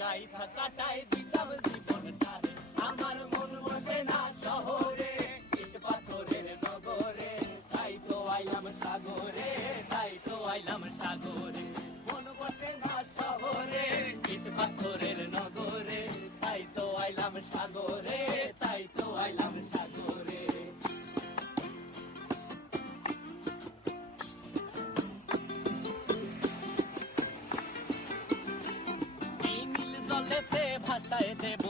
গাইথা কাটাই দিতাম জীবনটারে। আমার মন বসে না শহরে, ইট পাথরের নগরে, তাই তো আইলাম সাগরে, তাই তো আইলাম সাগরে। মন বসে না শহরে, ইট পাথরের নগরে, তাই তো আইলাম সাগরে, তাই তো আইলাম সাগরে। এই নীল জলেতে ভাসায় দেব